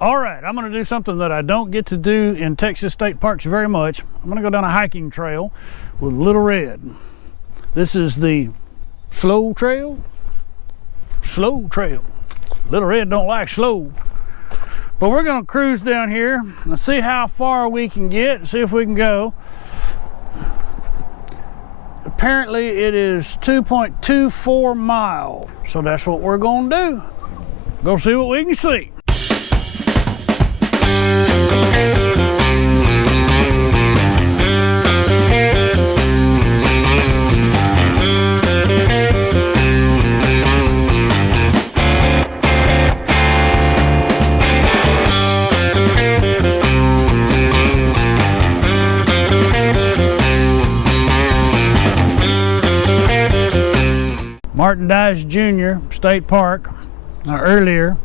All right, I'm gonna do something that I don't get to do in Texas state parks very much. I'm gonna go down a hiking trail with Little Red. This is the Slough Trail. Slough Trail. Little Red don't like slow. But we're gonna cruise down here and see how far we can get, see if we can go. Apparently it is 2.24 miles. So that's what we're gonna do. Go see what we can see. Martin Dice Jr. State Park. Now earlier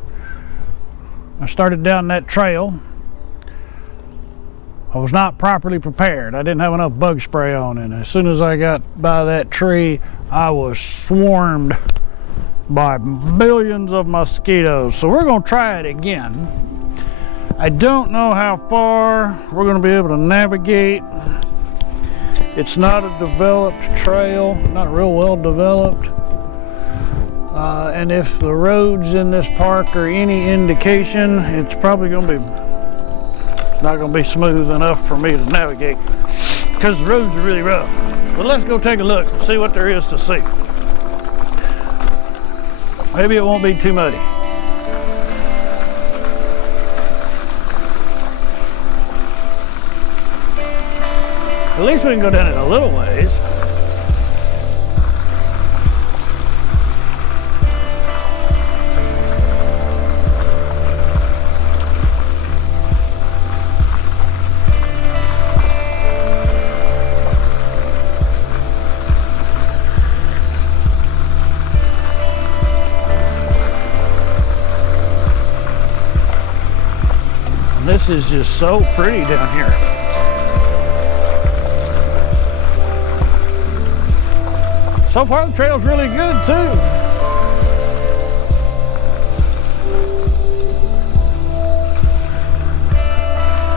I started down that trail. I was not properly prepared. I didn't have enough bug spray on, and as soon as I got by that tree I was swarmed by billions of mosquitoes. So we're going to try it again. I don't know how far we're going to be able to navigate. It's not a developed trail, not real well developed. And if the roads in this park are any indication, it's probably going to be not going to be smooth enough for me to navigate because the roads are really rough. But let's go take a look and see what there is to see. Maybe it won't be too muddy. At least we can go down it a little ways. This is just so pretty down here. So far the trail's really good too.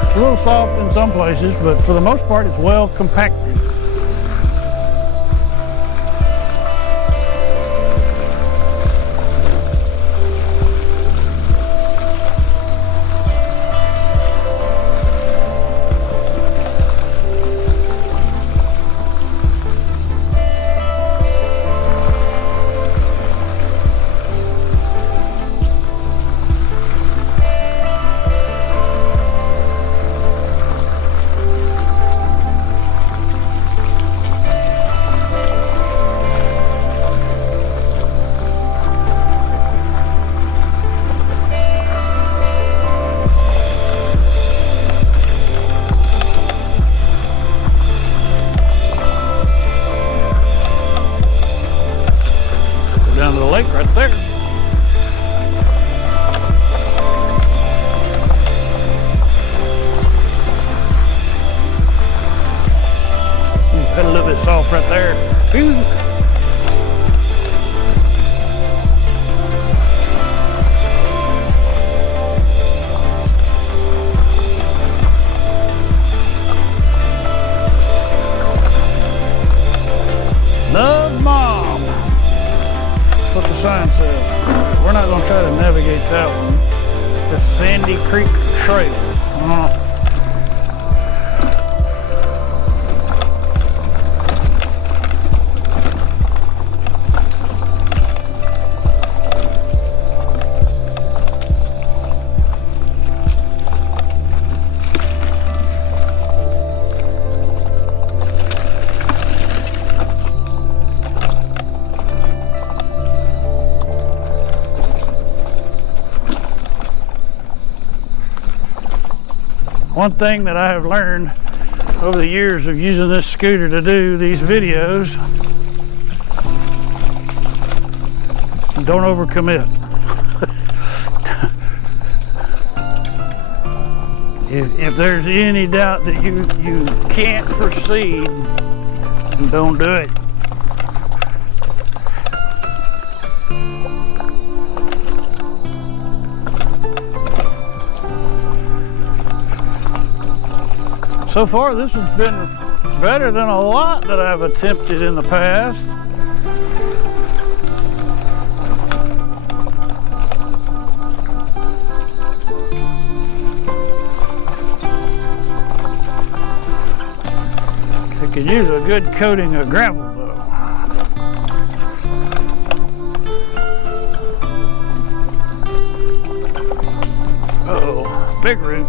It's a little soft in some places, but for the most part it's well compacted. Down to the lake right there. Got a little bit soft right there. Ooh. Love Mom. What the sign says. We're not going to try to navigate that one. The Sandy Creek Trail. One thing that I have learned over the years of using this scooter to do these videos, don't overcommit. if there's any doubt that you can't proceed, don't do it. So far, this has been better than a lot that I've attempted in the past. It could use a good coating of gravel though. Uh-oh, big root.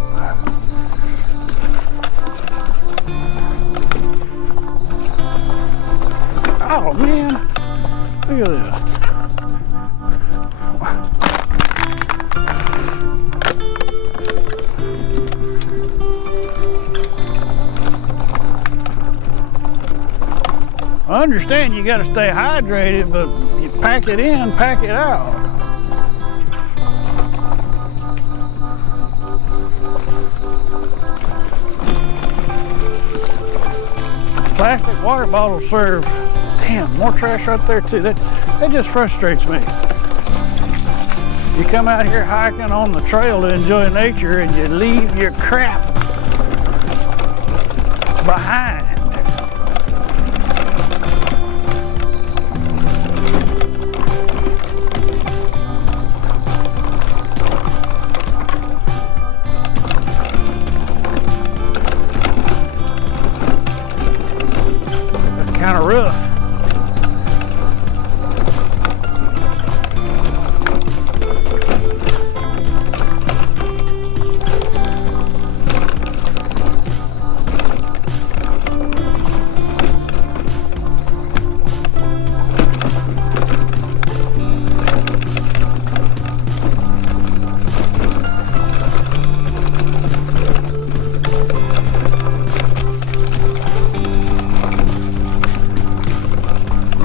Oh man, look at this. I understand you got to stay hydrated, but you pack it in, pack it out. Plastic water bottles serve. Damn, more trash right there too. That just frustrates me. You come out here hiking on the trail to enjoy nature and you leave your crap behind. That's kind of rough.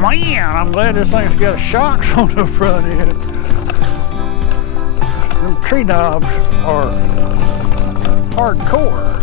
Man, I'm glad this thing's got shocks on the front end. Them tree knobs are hardcore.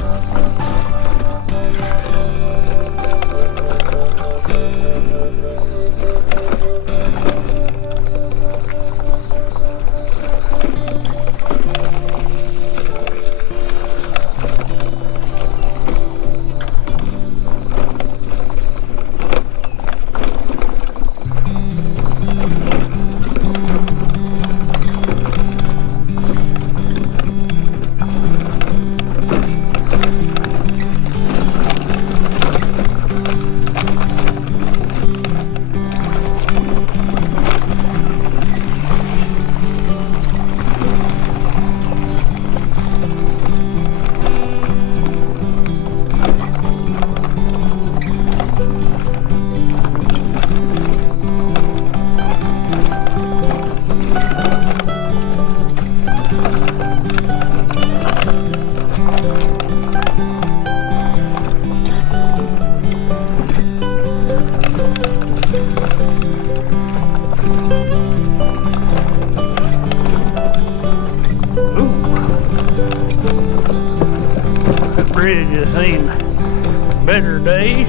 Bridge has seen better days.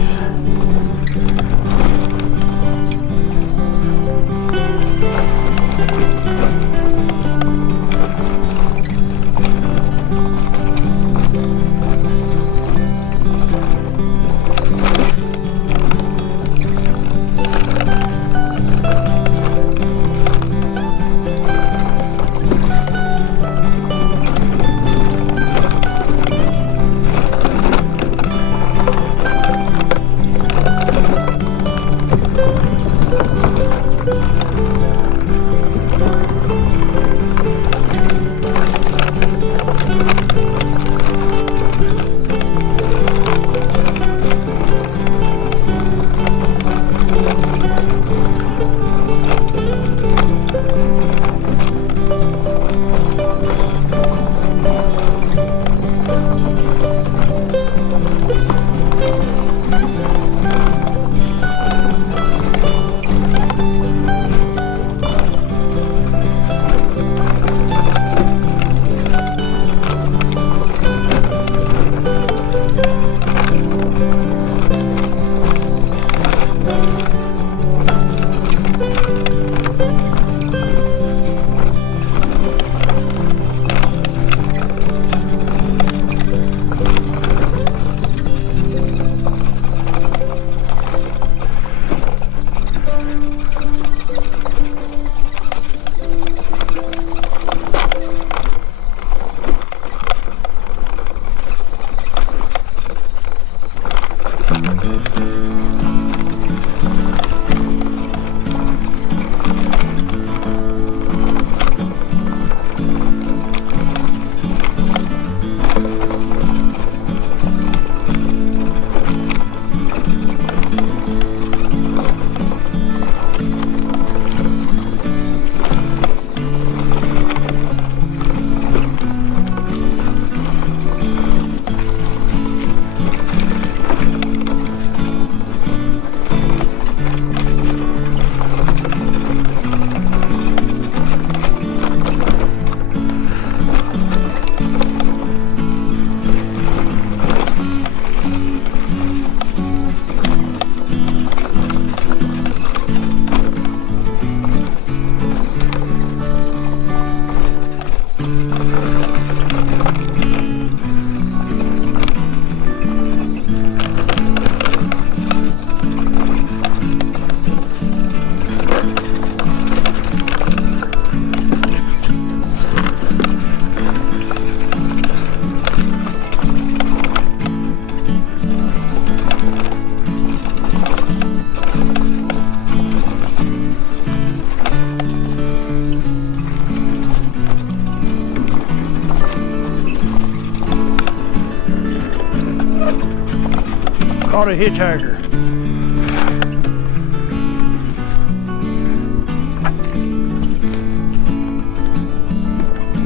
Caught a hitchhiker.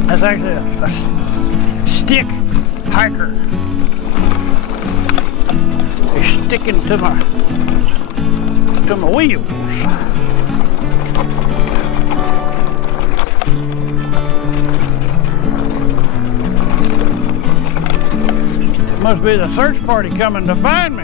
That's actually a stick hiker. He's sticking to my wheels. Must be the search party coming to find me.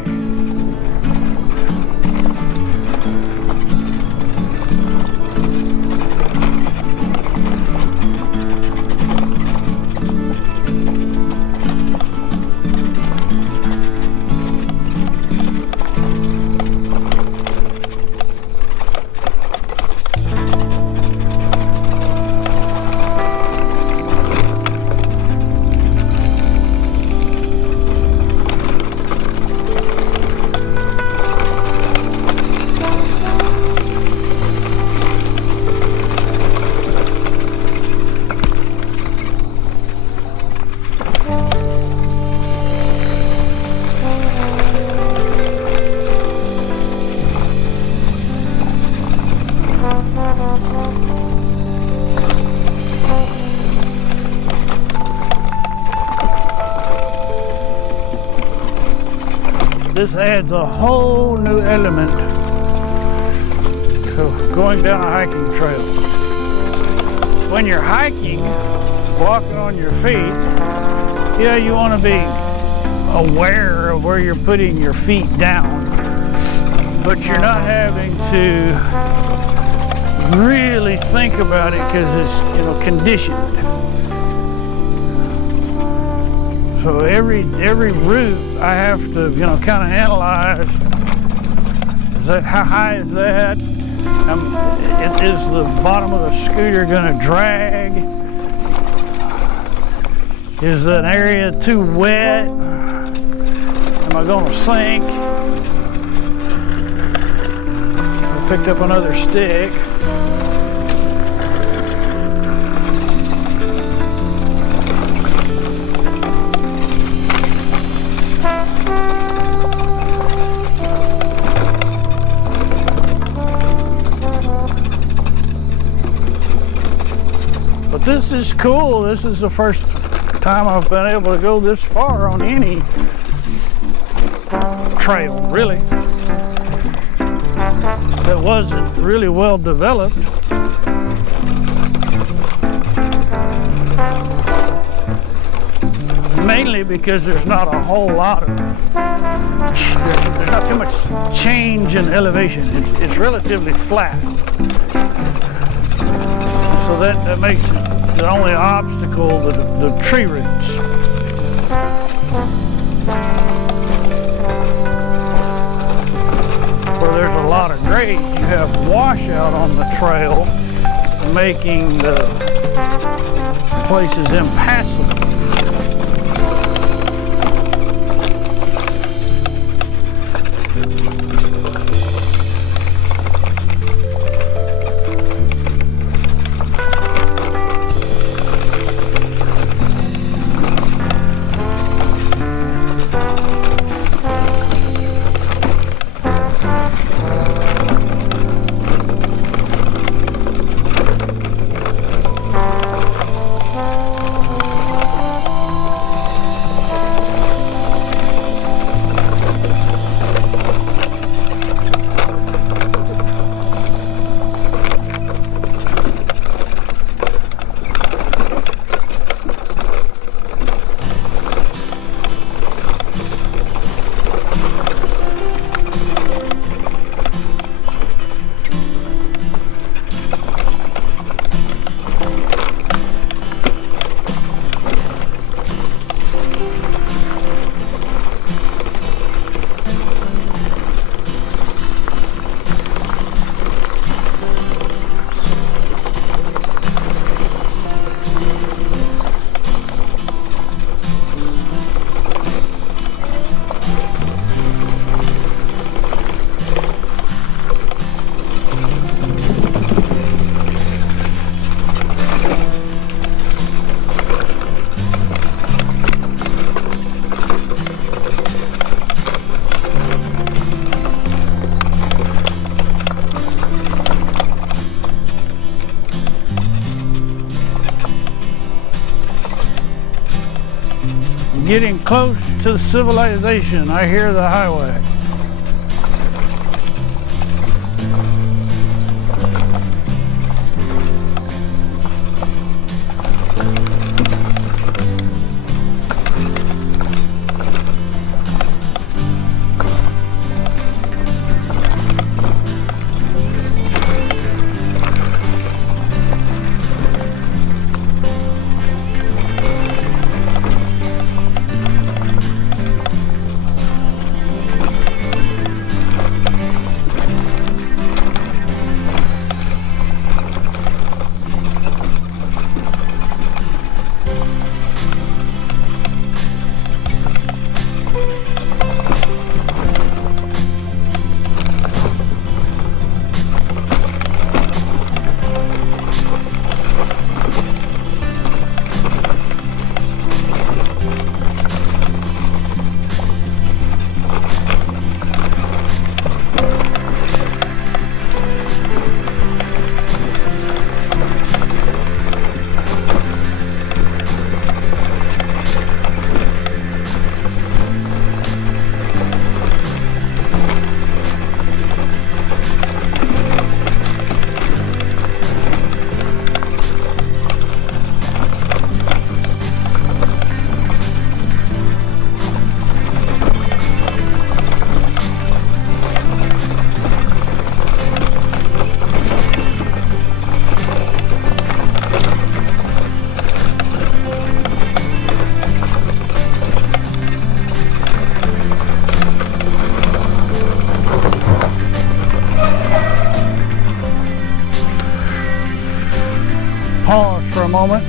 This adds a whole new element to going down a hiking trail. When you're hiking, walking on your feet, yeah, you want to be aware of where you're putting your feet down, but you're not having to really think about it because it's, you know, conditioned. So every route I have to, you know, kind of analyze. Is that, how high is that? Is the bottom of the scooter going to drag? Is an area too wet? Am I going to sink? I picked up another stick. This is cool. This is the first time I've been able to go this far on any trail, really, that wasn't really well developed. Mainly because there's not a whole lot of, there's not too much change in elevation. It's relatively flat. So that makes the only obstacle the tree roots. Where there's a lot of grade, you have washout on the trail, making the places impassable. Getting close to civilization. I hear the highway. Pause for a moment.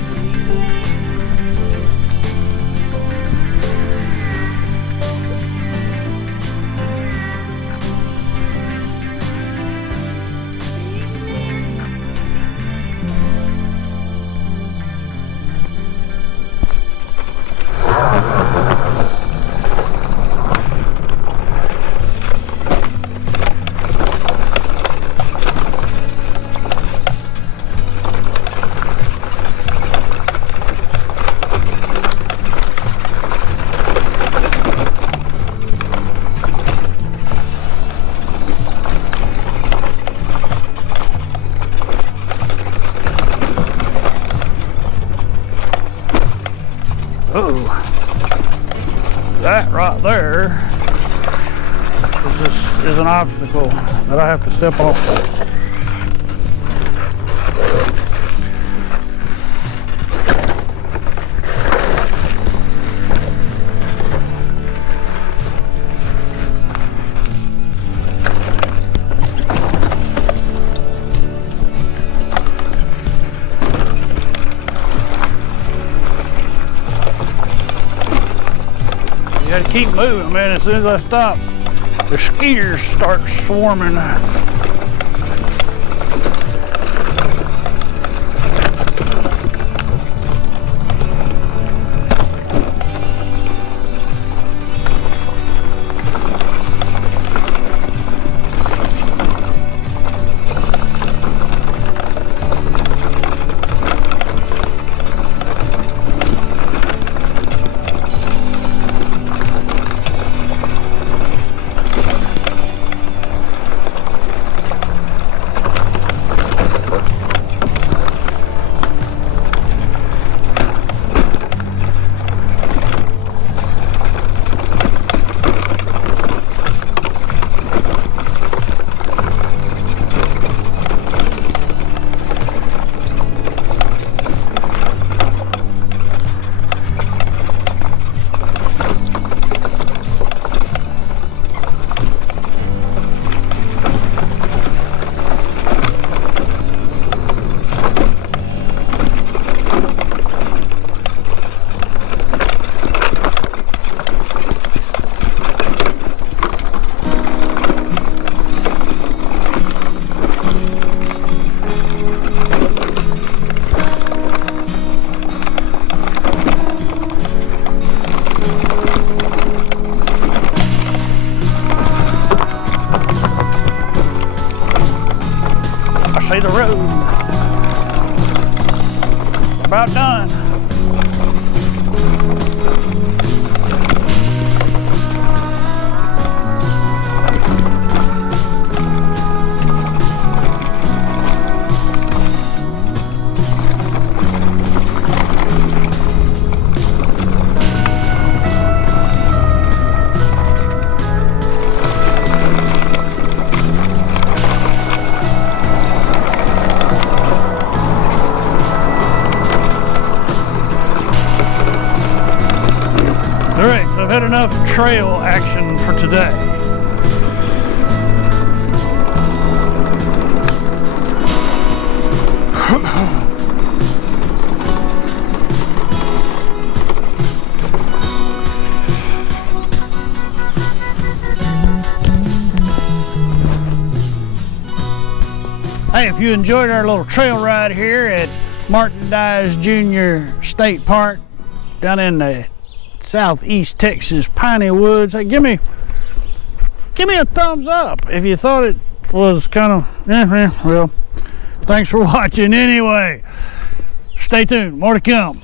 Oh, that right there is an obstacle that I have to step off. You gotta keep moving, man. As soon as I stop, the skeeters start swarming. See the road. About done. had enough trail action for today. Hey, if you enjoyed our little trail ride here at Martin Dyes Jr. State Park down in the southeast Texas piney woods, hey, give me a thumbs up if you thought it was kind of well, thanks for watching anyway. Stay tuned, more to come.